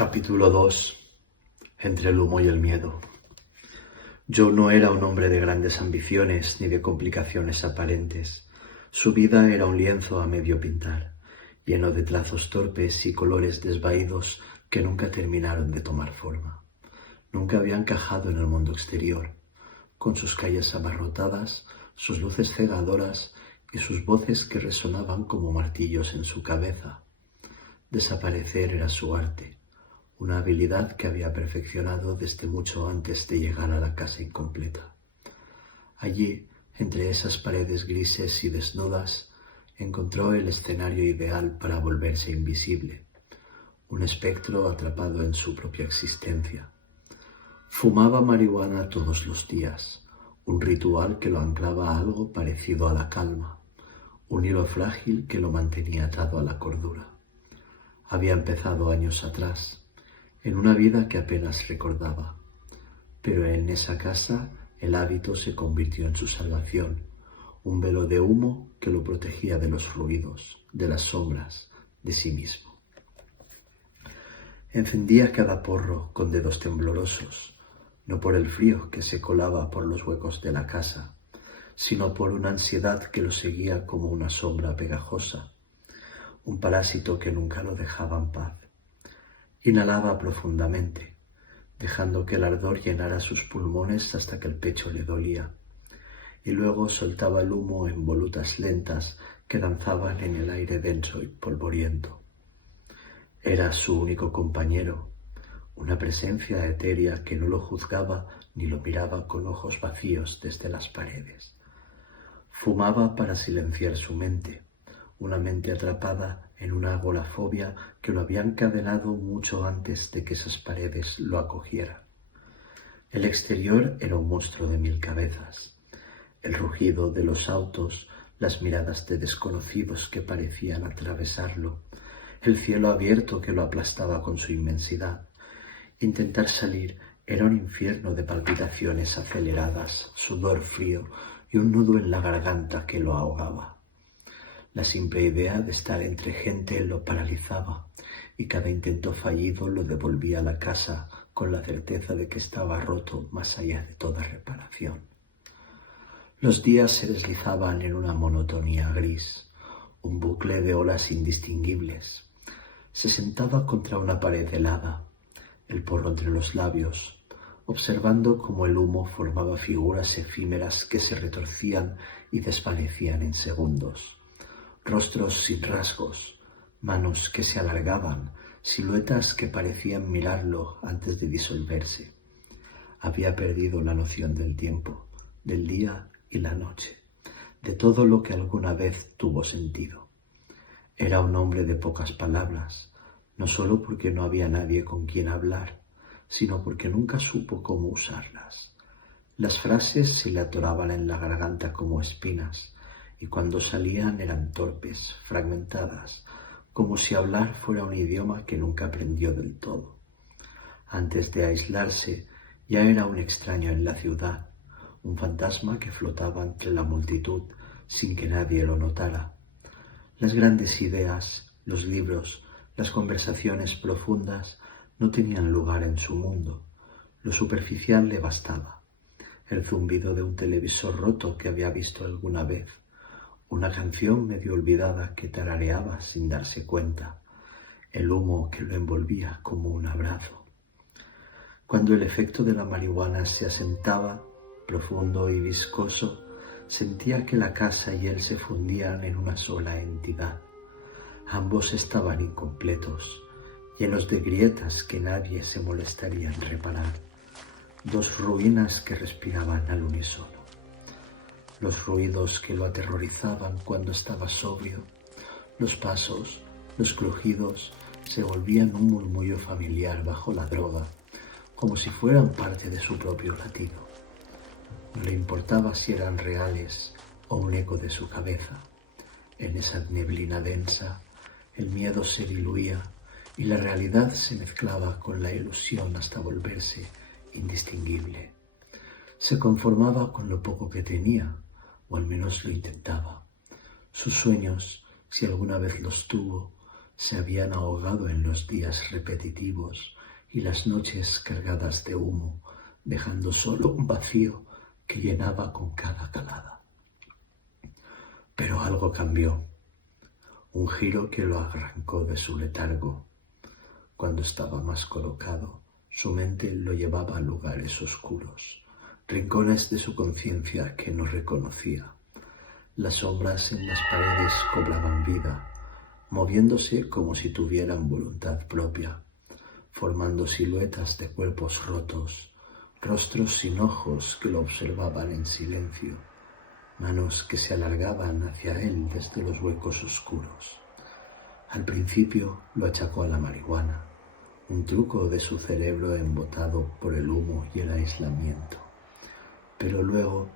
Capítulo 2. Entre el humo y el miedo. Joe no era un hombre de grandes ambiciones ni de complicaciones aparentes. Su vida era un lienzo a medio pintar, lleno de trazos torpes y colores desvaídos que nunca terminaron de tomar forma. Nunca había encajado en el mundo exterior, con sus calles abarrotadas, sus luces cegadoras y sus voces que resonaban como martillos en su cabeza. Desaparecer era su arte, una habilidad que había perfeccionado desde mucho antes de llegar a la casa incompleta. Allí, entre esas paredes grises y desnudas, encontró el escenario ideal para volverse invisible, un espectro atrapado en su propia existencia. Fumaba marihuana todos los días, un ritual que lo anclaba a algo parecido a la calma, un hilo frágil que lo mantenía atado a la cordura. Había empezado años atrás, en una vida que apenas recordaba, pero en esa casa el hábito se convirtió en su salvación, un velo de humo que lo protegía de los ruidos, de las sombras, de sí mismo. Encendía cada porro con dedos temblorosos, no por el frío que se colaba por los huecos de la casa, sino por una ansiedad que lo seguía como una sombra pegajosa, un parásito que nunca lo dejaba en paz. Inhalaba profundamente, dejando que el ardor llenara sus pulmones hasta que el pecho le dolía, y luego soltaba el humo en volutas lentas que danzaban en el aire denso y polvoriento. Era su único compañero, una presencia etérea que no lo juzgaba ni lo miraba con ojos vacíos desde las paredes. Fumaba para silenciar su mente, una mente atrapada en una agorafobia que lo había encadenado mucho antes de que esas paredes lo acogieran. El exterior era un monstruo de 1000 cabezas. El rugido de los autos, las miradas de desconocidos que parecían atravesarlo, el cielo abierto que lo aplastaba con su inmensidad. Intentar salir era un infierno de palpitaciones aceleradas, sudor frío y un nudo en la garganta que lo ahogaba. La simple idea de estar entre gente lo paralizaba y cada intento fallido lo devolvía a la casa con la certeza de que estaba roto más allá de toda reparación. Los días se deslizaban en una monotonía gris, un bucle de olas indistinguibles. Se sentaba contra una pared helada, el porro entre los labios, observando cómo el humo formaba figuras efímeras que se retorcían y desvanecían en segundos. Rostros sin rasgos, manos que se alargaban, siluetas que parecían mirarlo antes de disolverse. Había perdido la noción del tiempo, del día y la noche, de todo lo que alguna vez tuvo sentido. Era un hombre de pocas palabras, no solo porque no había nadie con quien hablar, sino porque nunca supo cómo usarlas. Las frases se le atoraban en la garganta como espinas, y cuando salían eran torpes, fragmentadas, como si hablar fuera un idioma que nunca aprendió del todo. Antes de aislarse, ya era un extraño en la ciudad, un fantasma que flotaba entre la multitud sin que nadie lo notara. Las grandes ideas, los libros, las conversaciones profundas no tenían lugar en su mundo. Lo superficial le bastaba. El zumbido de un televisor roto que había visto alguna vez, una canción medio olvidada que tarareaba sin darse cuenta, el humo que lo envolvía como un abrazo. Cuando el efecto de la marihuana se asentaba, profundo y viscoso, sentía que la casa y él se fundían en una sola entidad. Ambos estaban incompletos, llenos de grietas que nadie se molestaría en reparar. Dos ruinas que respiraban al unísono. Los ruidos que lo aterrorizaban cuando estaba sobrio, los pasos, los crujidos, se volvían un murmullo familiar bajo la droga, como si fueran parte de su propio latido. No le importaba si eran reales o un eco de su cabeza. En esa neblina densa, el miedo se diluía y la realidad se mezclaba con la ilusión hasta volverse indistinguible. Se conformaba con lo poco que tenía, o al menos lo intentaba. Sus sueños, si alguna vez los tuvo, se habían ahogado en los días repetitivos y las noches cargadas de humo, dejando solo un vacío que llenaba con cada calada. Pero algo cambió, un giro que lo arrancó de su letargo. Cuando estaba más colocado, su mente lo llevaba a lugares oscuros, rincones de su conciencia que no reconocía. Las sombras en las paredes cobraban vida, moviéndose como si tuvieran voluntad propia, formando siluetas de cuerpos rotos, rostros sin ojos que lo observaban en silencio, manos que se alargaban hacia él desde los huecos oscuros. Al principio lo achacó a la marihuana, un truco de su cerebro embotado por el humo y el aislamiento. Pero luego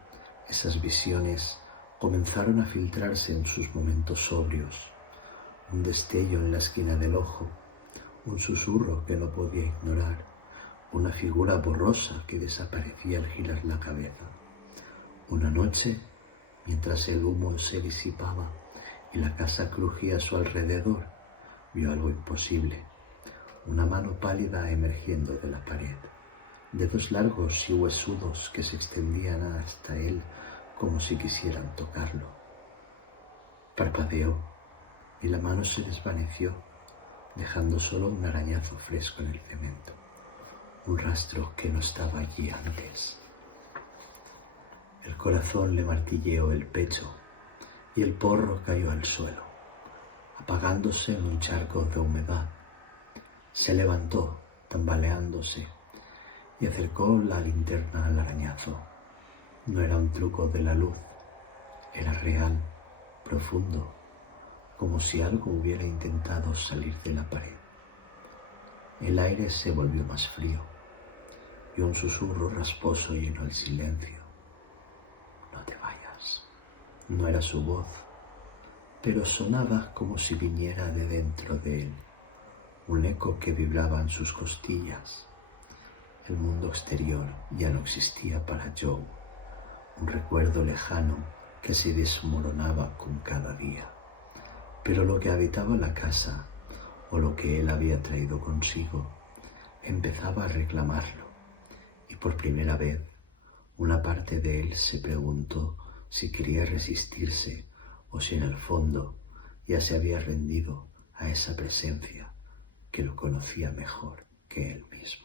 esas visiones comenzaron a filtrarse en sus momentos sobrios, un destello en la esquina del ojo, un susurro que no podía ignorar, una figura borrosa que desaparecía al girar la cabeza. Una noche, mientras el humo se disipaba y la casa crujía a su alrededor, vio algo imposible, una mano pálida emergiendo de la pared, dedos largos y huesudos que se extendían hasta él como si quisieran tocarlo. Parpadeó y la mano se desvaneció, dejando solo un arañazo fresco en el cemento, un rastro que no estaba allí antes. El corazón le martilleó el pecho y el porro cayó al suelo, apagándose en un charco de humedad. Se levantó, tambaleándose, y acercó la linterna al arañazo. No era un truco de la luz, era real, profundo, como si algo hubiera intentado salir de la pared. El aire se volvió más frío y un susurro rasposo llenó el silencio. No te vayas. No era su voz, pero sonaba como si viniera de dentro de él, un eco que vibraba en sus costillas. El mundo exterior ya no existía para Joe, un recuerdo lejano que se desmoronaba con cada día. Pero lo que habitaba la casa, o lo que él había traído consigo, empezaba a reclamarlo, y por primera vez una parte de él se preguntó si quería resistirse o si en el fondo ya se había rendido a esa presencia que lo conocía mejor que él mismo.